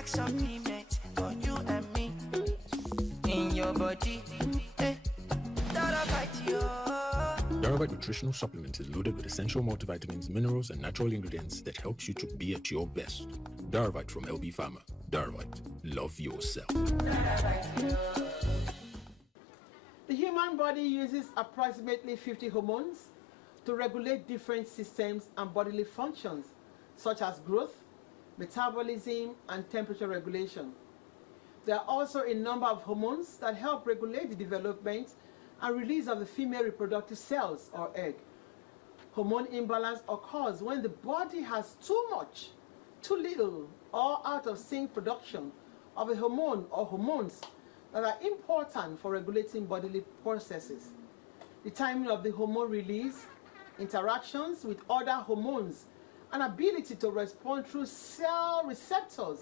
pack supplement for you and me. In your body, Darabite Nutritional Supplement is loaded with essential multivitamins, minerals, and natural ingredients that helps you to be at your best. Darabite from LB Pharma. Darabite. Love yourself. The human body uses approximately 50 hormones to regulate different systems and bodily functions, such as growth, metabolism, and temperature regulation. There are also a number of hormones that help regulate the development and release of the female reproductive cells or egg. Hormone imbalance occurs when the body has too much, too little, or out of sync production of a hormone or hormones that are important for regulating bodily processes. The timing of the hormone release, interactions with other hormones, and ability to respond through cell receptors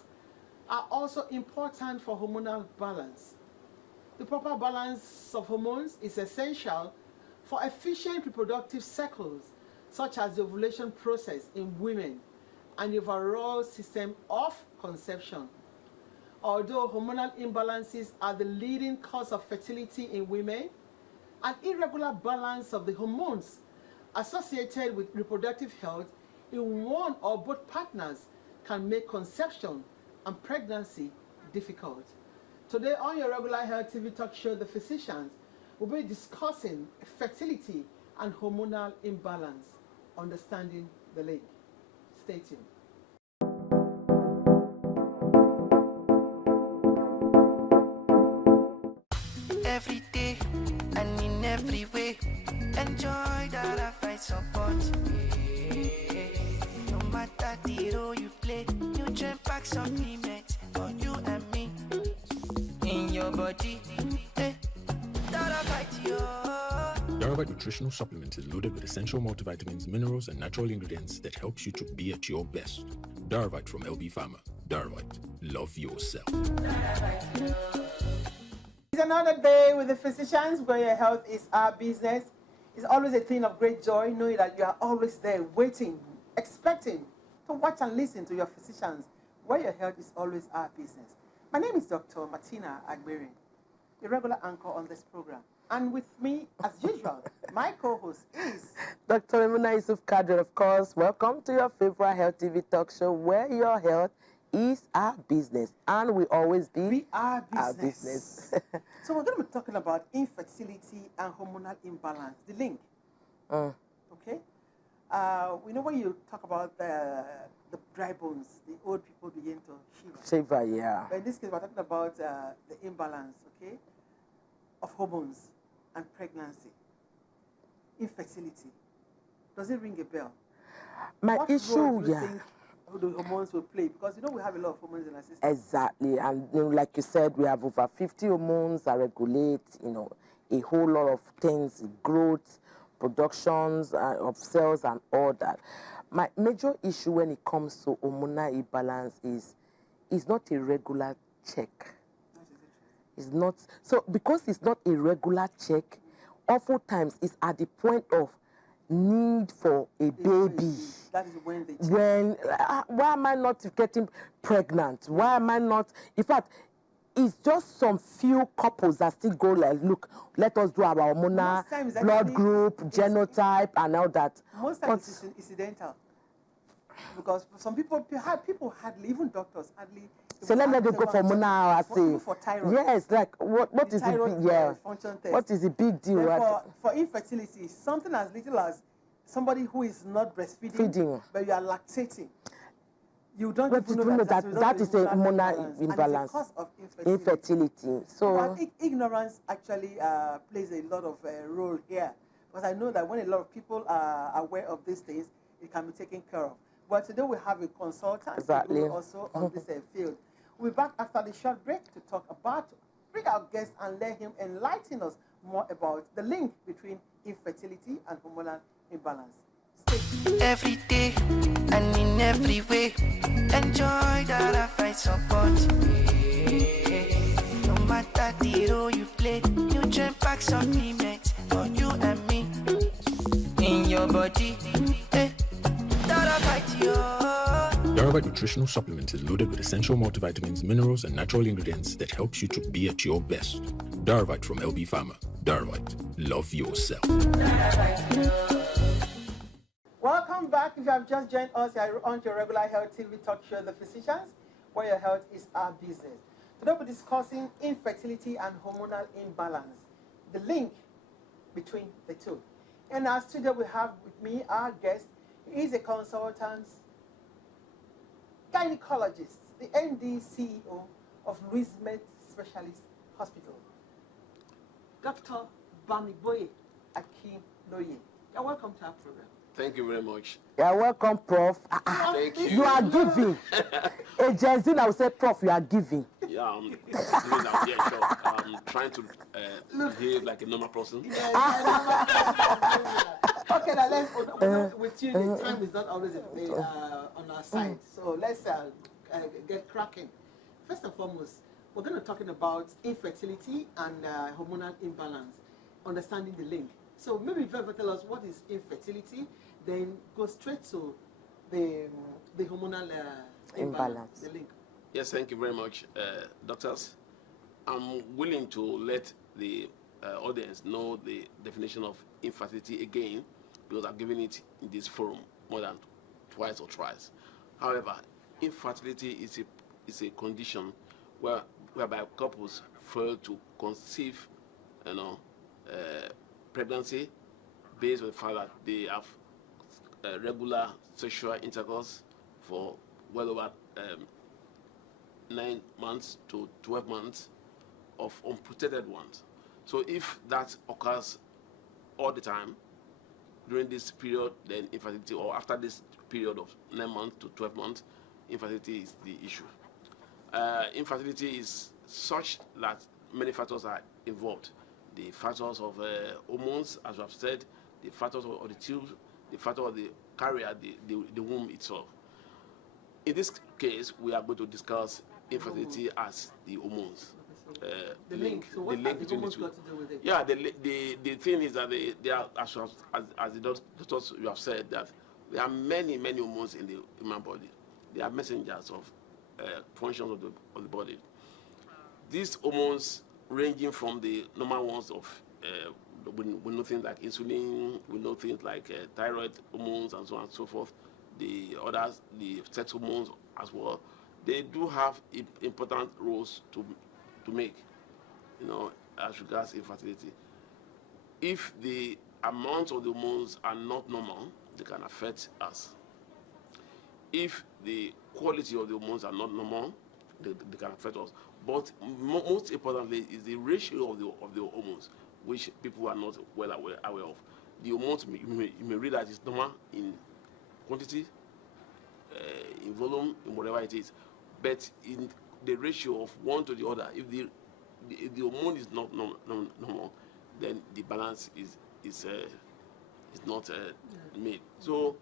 are also important for hormonal balance. The proper balance of hormones is essential for efficient reproductive cycles, such as the ovulation process in women and the overall system of conception. Although hormonal imbalances are the leading cause of fertility in women, an irregular balance of the hormones associated with reproductive health in one or both partners can make conception and pregnancy difficult. Today on your regular health TV talk show, The Physicians, will be discussing fertility and hormonal imbalance, understanding the link. Stay tuned. every day and in every way. Enjoy that I fight support. No matter the role you play, nutrient pack supplement for you and me. In your body, that I fight you. Darabite Nutritional Supplement is loaded with essential multivitamins, minerals, and natural ingredients that helps you to be at your best. Darabite from LB Pharma. Darabite. Love yourself. It's another day with the physicians where your health is our business. It's always a thing of great joy knowing that you are always there waiting, expecting to watch and listen to your physicians where your health is always our business. My name is Dr. Martina Agberi, the regular anchor on this program. And with me, as usual, my co-host is Dr. Emuna Yusuf Kadir, of course. Welcome to your favorite health TV talk show where your health is our business and will always be our our business. So we're going to be talking about infertility and hormonal imbalance, the link. Okay? We know when you talk about the dry bones, the old people begin to shiver. Shiver, yeah. But in this case, we're talking about the imbalance, okay, of hormones and pregnancy. Infertility. Does it ring a bell? What issue, role do you think the hormones will play? Because you know we have a lot of hormones in our system. Exactly. And like you said, we have over 50 hormones that regulate, a whole lot of things, growth, productions of cells and all that. My major issue when it comes to hormonal imbalance is not a regular check. It's not. So because it's not a regular check, oftentimes it's at the point of need for a baby. That is when they check. Why am I not getting pregnant? Why am I not? In fact, it's just some few couples that still go like, look, let us do our hormonal blood group, genotype, and all that. Most times it's incidental. Because some people hardly, even doctors hardly. So let them go for hormonal, I say. For thyroid. Yes, like what is the function test. What is the big deal? For infertility, something as little as somebody who is not breastfeeding, but you are lactating. You don't even know that is a hormonal imbalance. And it's a cause of infertility. So I think ignorance actually plays a lot of role here. Because I know that when a lot of people are aware of these things, it can be taken care of. But today we have a consultant also on this field. We'll be back after the short break to talk about, bring our guest and let him enlighten us more about the link between infertility and hormonal imbalance. Every day and in every way. Enjoy that I fight support. No matter the role you play, nutrient pack supplement for you and me. In your body, that I fight you. Darvite nutritional supplement is loaded with essential multivitamins, minerals, and natural ingredients that helps you to be at your best. Darvite from LB Pharma. Darvite. Love yourself. Welcome back. If you have just joined us, you are on your regular health TV talk show, The Physicians, where your health is our business. Today we're discussing infertility and hormonal imbalance, the link between the two. In our studio, we have with me our guest. He is a consultant, gynecologist, the MD CEO of LOUSMED Specialist Hospital, Dr. BAMIGBOYECONSULTANT. You're welcome to our program. Thank you very much. You're welcome, Prof. Thank you. You are giving. A Gen Z, I would say, Prof, you are giving. Yeah, I'm trying to behave like a normal person. Okay, now let's, with you, the time is not always on our side. So let's get cracking. First and foremost, we're going to be talking about infertility and hormonal imbalance, understanding the link. So maybe if you ever tell us what is infertility, then go straight to the hormonal imbalance, the link. Yes, thank you very much, doctors. I'm willing to let the audience know the definition of infertility again, because I've given it in this forum more than twice or thrice. However, infertility is a condition whereby couples fail to conceive, pregnancy based on the fact that they have regular sexual intercourse for well over 9 months to 12 months of unprotected ones. So if that occurs all the time during this period, then infertility, or after this period of 9 months to 12 months, infertility is the issue. Infertility is such that many factors are involved. The factors of hormones, as we have said, the factors of the tube, the factor of the carrier, the womb itself. In this case, we are going to discuss infertility as the hormones. The link. So what have the hormones got to do with it? Yeah, the thing is that they are, as the doctors you have said, that there are many hormones in the human body. They are messengers of functions of the body. These hormones, ranging from the normal ones of we know things like insulin, we know things like thyroid hormones and so on and so forth. The others, the sex hormones as well, they do have important roles to make, as regards infertility. If the amount of the hormones are not normal, they can affect us. If the quality of the hormones are not normal, they can affect us. But most importantly is the ratio of the hormones, which people are not well aware of. The hormones, you may read that it's normal in quantity, in volume, in whatever it is, but in the ratio of one to the other, if the hormone is not normal, then the balance is not made. So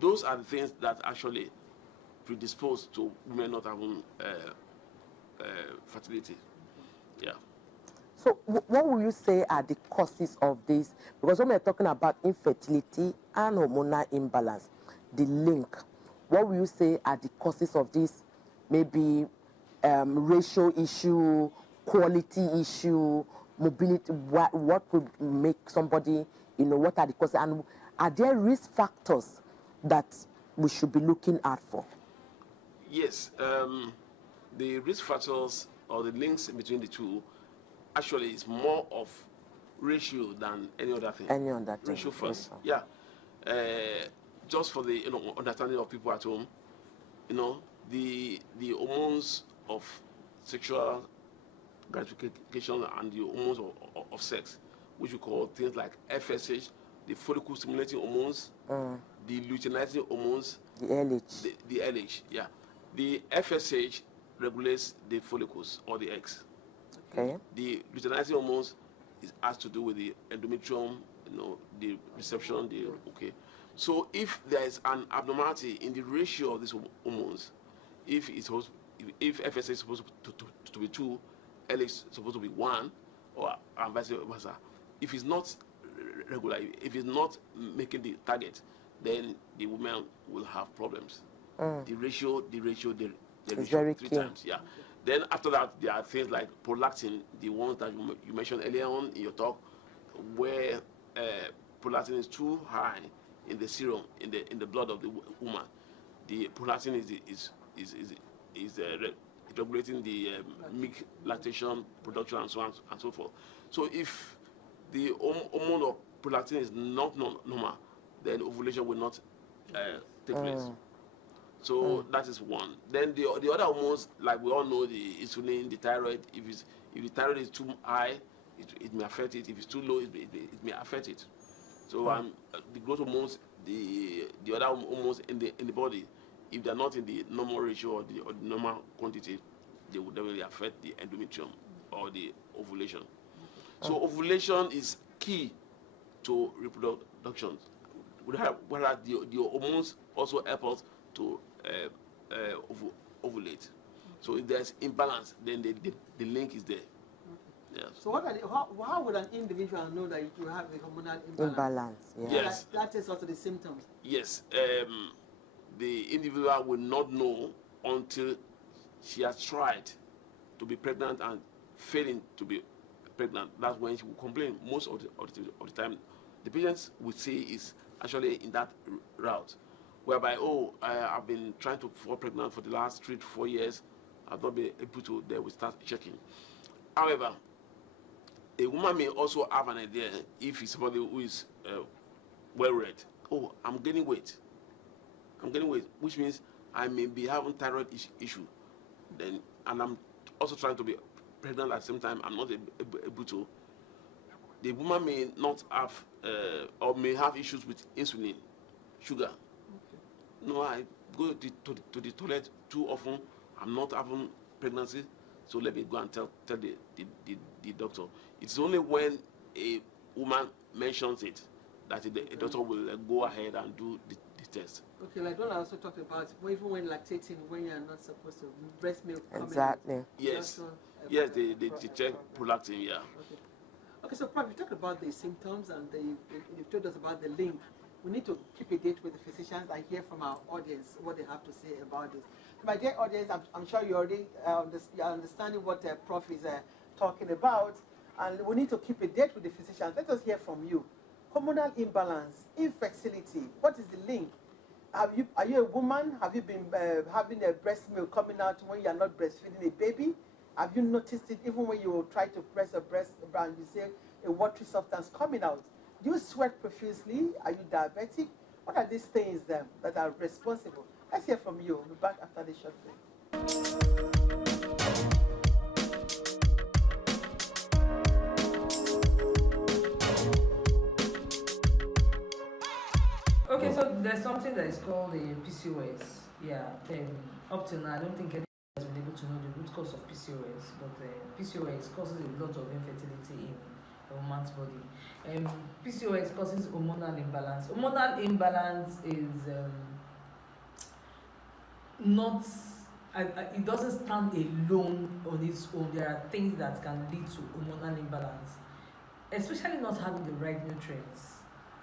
those are the things that actually predispose to women not having fertility. Yeah. So what will you say are the causes of this? Because when we're talking about infertility and hormonal imbalance, the link, what will you say are the causes of this? Maybe ratio issue, quality issue, mobility, what would make somebody, what are the causes? And are there risk factors that we should be looking out for? Yes. The risk factors or the links between the two actually is more of ratio than any other thing. Any other thing. Ratio first. Yeah. Just for the understanding of people at home, the hormones of sexual gratification and the hormones of sex, which we call things like FSH, the follicle stimulating hormones, the luteinizing hormones, the LH. The LH, yeah. The FSH regulates the follicles or the eggs. Okay. The luteinizing hormones has to do with the endometrium, the reception, okay. So if there is an abnormality in the ratio of these hormones, if FSH is supposed to be 2, LH is supposed to be 1, or vice versa, if it's not regular, if it's not making the target, then the woman will have problems. the ratio, It's very three key. times. Yeah. Then after that, there are things like prolactin, the ones that you mentioned earlier on in your talk, where prolactin is too high in the serum, in the blood of the woman. The prolactin is regulating the milk lactation production and so on and so forth. So if the hormone of prolactin is not normal, then ovulation will not take place. So that is one. Then the other hormones, like we all know, the insulin, the thyroid. If the thyroid is too high, it may affect it. If it's too low, it may affect it. So the growth hormones, the other hormones in the body, if they're not in the normal ratio or the normal quantity, they will definitely affect the endometrium or the ovulation. So ovulation is key to reproduction. Whereas the hormones also help us to ovulate. So if there's imbalance, then the link is there. Yes. So how would an individual know that you have a hormonal Imbalance, yeah. Yes. That is also the symptoms. Yes. The individual will not know until she has tried to be pregnant and failing to be pregnant. That's when she will complain most of the time. The patients we see is actually in that route, whereby, I've been trying to fall pregnant for the last 3 to 4 years. I've not been able to. Then we start checking. However, a woman may also have an idea if it's somebody who is well-read. Oh, I'm gaining weight, which means I may be having thyroid issue. Then, and I'm also trying to be pregnant at the same time. I'm not able to. The woman may not have or may have issues with insulin, sugar. Okay. No, I go to the toilet too often. I'm not having pregnancy, so let me go and tell the doctor. It's only when a woman mentions it that the doctor will go ahead and do the test. Okay, like what I also talked about, even when lactating, when you're not supposed to, breast milk coming Exactly. out. Yes. Yes, they check prolactin, yeah. Okay. Okay, so Prof, you talked about the symptoms and you told us about the link. We need to keep a date with the physicians and hear from our audience what they have to say about this. My dear audience, I'm sure you already are understanding what Prof is talking about, and we need to keep a date with the physicians. Let us hear from you. Hormonal imbalance, infertility, what is the link? Are you a woman? Have you been having a breast milk coming out when you are not breastfeeding a baby? Have you noticed it even when you try to press a breast and you say a watery substance coming out? Do you sweat profusely? Are you diabetic? What are these things that are responsible? Let's hear from you. We'll be back after this short break. Okay, so there's something that is called the PCOS. Yeah, up till now, I don't think anyone has been able to know the root cause of PCOS, but PCOS causes a lot of infertility in a woman's body. PCOS causes hormonal imbalance. Hormonal imbalance is not, it doesn't stand alone on its own. There are things that can lead to hormonal imbalance, especially not having the right nutrients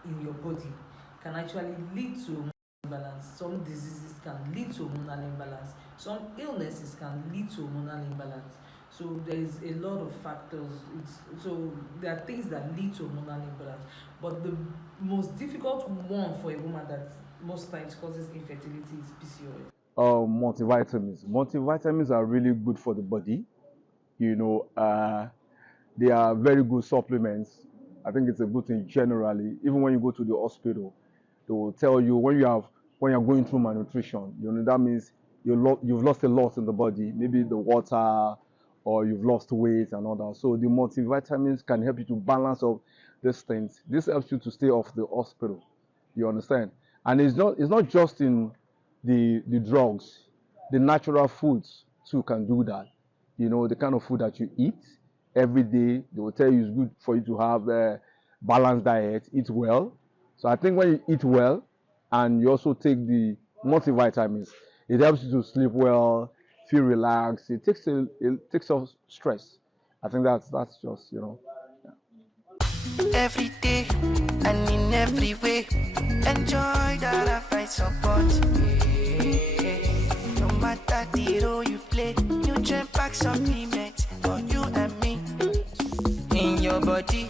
in your body can actually lead to hormonal imbalance. Some diseases can lead to hormonal imbalance. Some illnesses can lead to hormonal imbalance. So there is a lot of factors. So there are things that lead to hormonal imbalance. But the most difficult one for a woman that most times causes infertility is PCOS. Multivitamins. Multivitamins are really good for the body. You know, they are very good supplements. I think it's a good thing generally. Even when you go to the hospital, they will tell you when you're going through malnutrition, you know, that means you've lost a lot in the body, maybe the water, or you've lost weight and all that. So the multivitamins can help you to balance out these things. This helps you to stay off the hospital. You understand? And it's not just in the drugs. The natural foods too can do that. You know, the kind of food that you eat every day, they will tell you it's good for you to have a balanced diet, eat well. So I think when you eat well and you also take the multivitamins, it helps you to sleep well, feel relaxed. It takes off stress. I think that's just, you know. Yeah. Every day and in every way, enjoy that I find support. role you play. Nutrient pack supplement for you and me. In your body,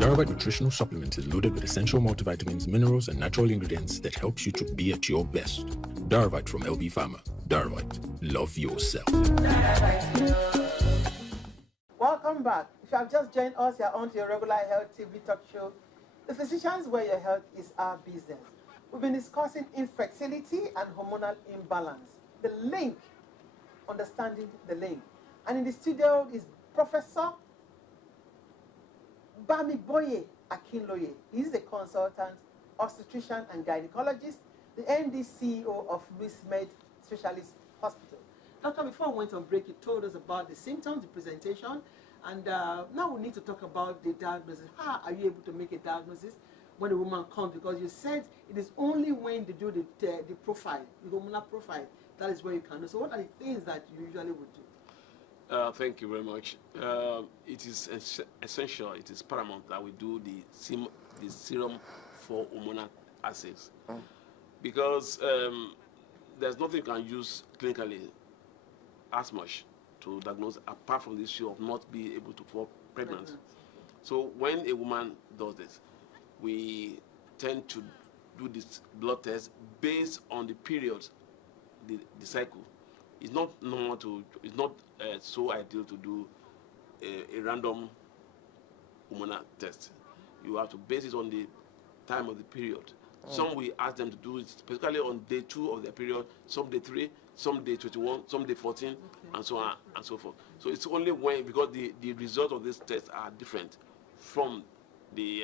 Darvite nutritional supplement is loaded with essential multivitamins, minerals, and natural ingredients that helps you to be at your best. Darvite from LB Pharma. Darvite, love yourself. Welcome back. If you have just joined us, you're on to your regular health TV talk show, The Physicians Where Your Health is Our Business. We've been discussing infertility and hormonal imbalance, the link, understanding the link. And in the studio is Professor BAMIGBOYECONSULTANT. He's a consultant, obstetrician and gynecologist, the MD CEO of LOUSMED Specialist Hospital. Doctor, before we went on break, you told us about the symptoms, the presentation, and now we need to talk about the diagnosis. How are you able to make a diagnosis when a woman comes? Because you said it is only when they do the profile, the hormonal profile, that is where you can know. So what are the things that you usually would do? Thank you very much. It is essential, it is paramount that we do the serum for hormonal assays. Because there's nothing you can use clinically as much to diagnose apart from the issue of not being able to fall pregnant. So when a woman does this, we tend to do this blood test based on the period, the cycle. It's not normal to, it's not so ideal to do a random hormonal test. You have to base it on the time of the period. Some we ask them to do it specifically on day 2 of their period, some day 3, some day 21, some day 14, and so on and so forth. So it's only when, because the result of this test are different from the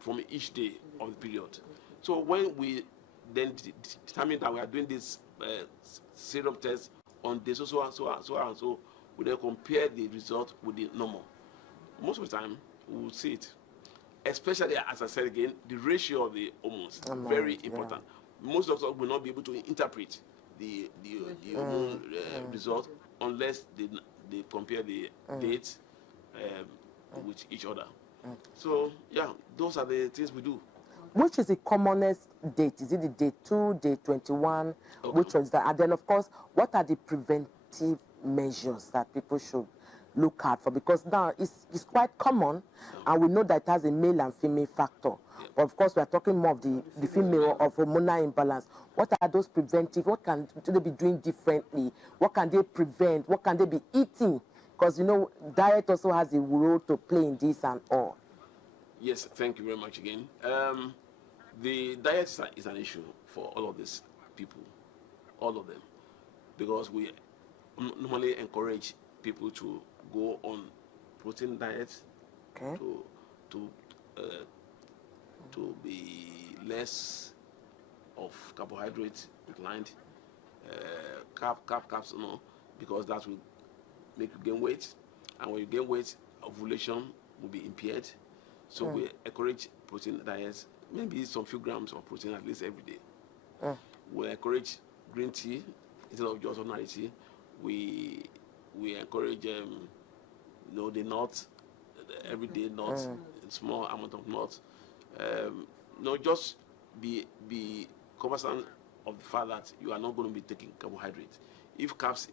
from each day of the period. So when we then determine that we are doing this serum test on day so, we then compare the result with the normal. Most of the time, we will see it. Especially, as I said again, the ratio of the hormones, very important. Most of us will not be able to interpret the hormone result unless they compare the dates with each other. So, yeah, those are the things we do. Which is the commonest date? Is it the day 2, day 21? Which one is that? And then, of course, what are the preventive measures that people should look out for? Because now it's quite common, and we know that it has a male and female factor. But of course, we are talking more of the female of hormonal imbalance. What are those preventive? What can they be doing differently? What can they prevent? What can they be eating? Because, you know, diet also has a role to play in this and all. Yes, thank you very much again. The diet is an issue for all of these people, all of them, because we normally encourage people to go on protein diets, to be less of carbohydrates inclined, carbs, no, because that will make you gain weight, and when you gain weight, ovulation will be impaired. So we encourage protein diets, maybe some few grams of protein at least every day. We encourage green tea instead of just ordinary tea. We encourage the nuts, everyday nuts, small amount of nuts. Just be cognizant of the fact that you are not going to be taking carbohydrates. If carbs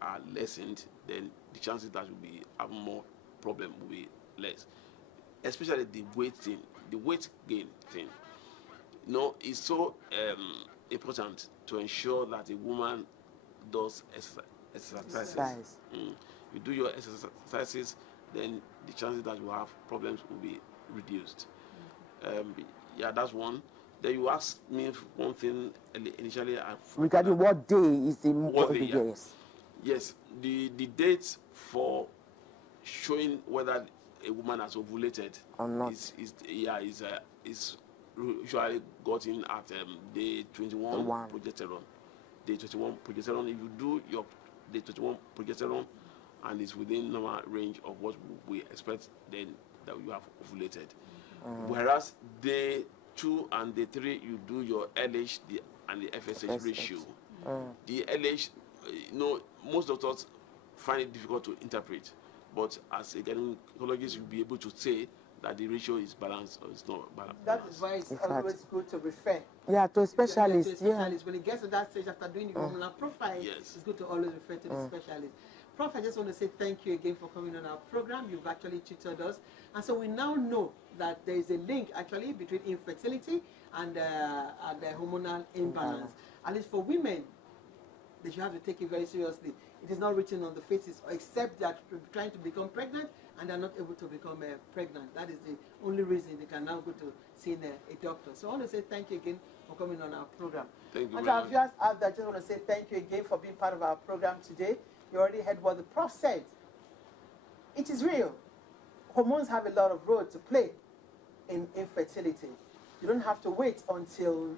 are lessened, then the chances that you will be having more problem will be less. Especially the weight thing, the weight gain thing. It's so important to ensure that a woman does exercises. You do your exercises, then the chances that you have problems will be reduced. That's one. Then you asked me one thing initially. Regarding what day is the Yes, the dates for showing whether a woman has ovulated or not is usually gotten at day 21 progesterone. Day 21 progesterone. If you do your day 21 progesterone and it's within normal range of what we expect, then that you have ovulated. Whereas day 2 and day 3, you do your LH and the FSH ratio. The LH, most doctors find it difficult to interpret, but as a gynecologist, you'll be able to say that the ratio is balanced or it's not balanced. That is why it's always good to refer. Yeah, to a specialist. When it gets to that stage after doing the hormonal profile, Yes. it's good to always refer to the specialist. Prof, I just want to say thank you again for coming on our program. You've actually tutored us. And so we now know that there is a link actually between infertility and the hormonal imbalance. At least for women, they should have to take it very seriously. It is not written on the faces, except they are trying to become pregnant and they are not able to become pregnant. That is the only reason they can now go to see a doctor. So I want to say thank you again for coming on our program. Thank you And very our much. viewers out there, I just want to say thank you again for being part of our program today. You already heard what the prof said. It is real. Hormones have a lot of role to play in infertility. You don't have to wait until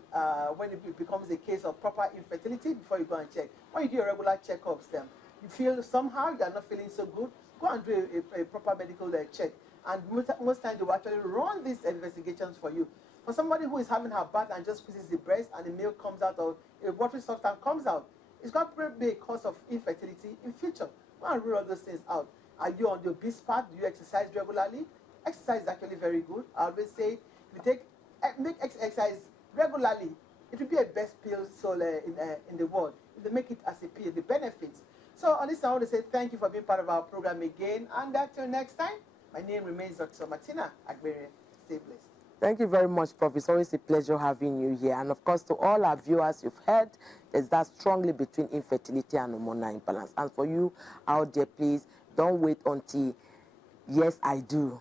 when it becomes a case of proper infertility before you go and check. When you do your regular checkups, then you feel somehow you are not feeling so good, go and do a proper medical check. And most times they will actually run these investigations for you. For somebody who is having her bath and just squeezes the breast and the milk comes out or a watery substance comes out, it's going to be a cause of infertility in future. Go and rule all those things out. Are you on the obese path? Do you exercise regularly? Exercise is actually very good. I always say, if you make exercise regularly, it will be a best pill in the world. If they make it as a pill, the benefits. So on this, I want to say thank you for being part of our program again. And until next time, my name remains Dr. Martina Agbere. Stay blessed. Thank you very much, Prof. It's always a pleasure having you here. And of course, to all our viewers, you've heard there's that strongly between infertility and hormonal imbalance. And for you out there, please don't wait until, yes, I do.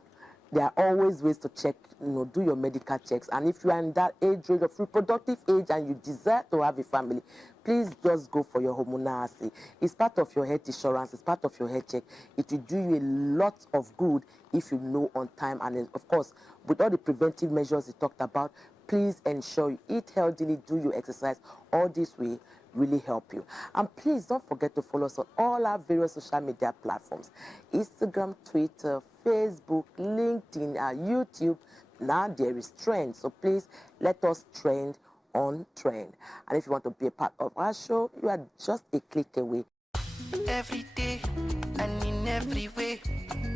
There are always ways to check, do your medical checks. And if you are in that age range of reproductive age and you desire to have a family, please just go for your hormonal assay. It's part of your health insurance. It's part of your health check. It will do you a lot of good if you know on time. And of course, with all the preventive measures we talked about, please ensure you eat healthily, do your exercise. All this will really help you. And please don't forget to follow us on all our various social media platforms. Instagram, Twitter, Facebook, LinkedIn, YouTube. Now there is trend. So please let us trend on trend. And if you want to be a part of our show, you are just a click away. Every day and in every way,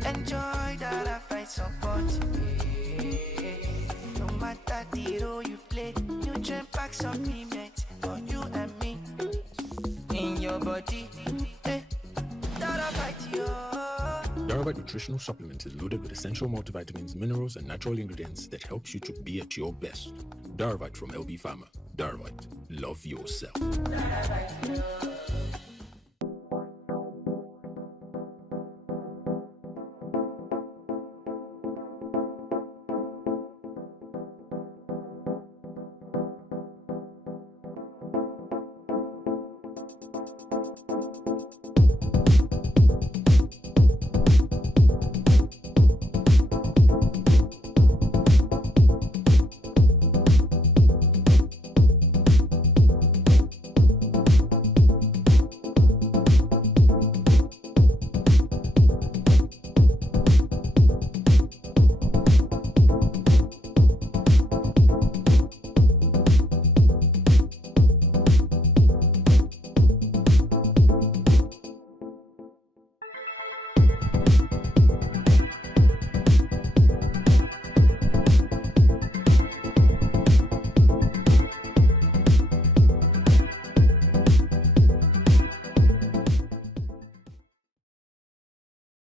enjoy that I find support. No matter the role you play, nutrient pack supplement for you and me. In your body, that I fight you. Darvite nutritional supplement is loaded with essential multivitamins, minerals, and natural ingredients that helps you to be at your best. Darvite from LB Pharma. Darvite, love yourself.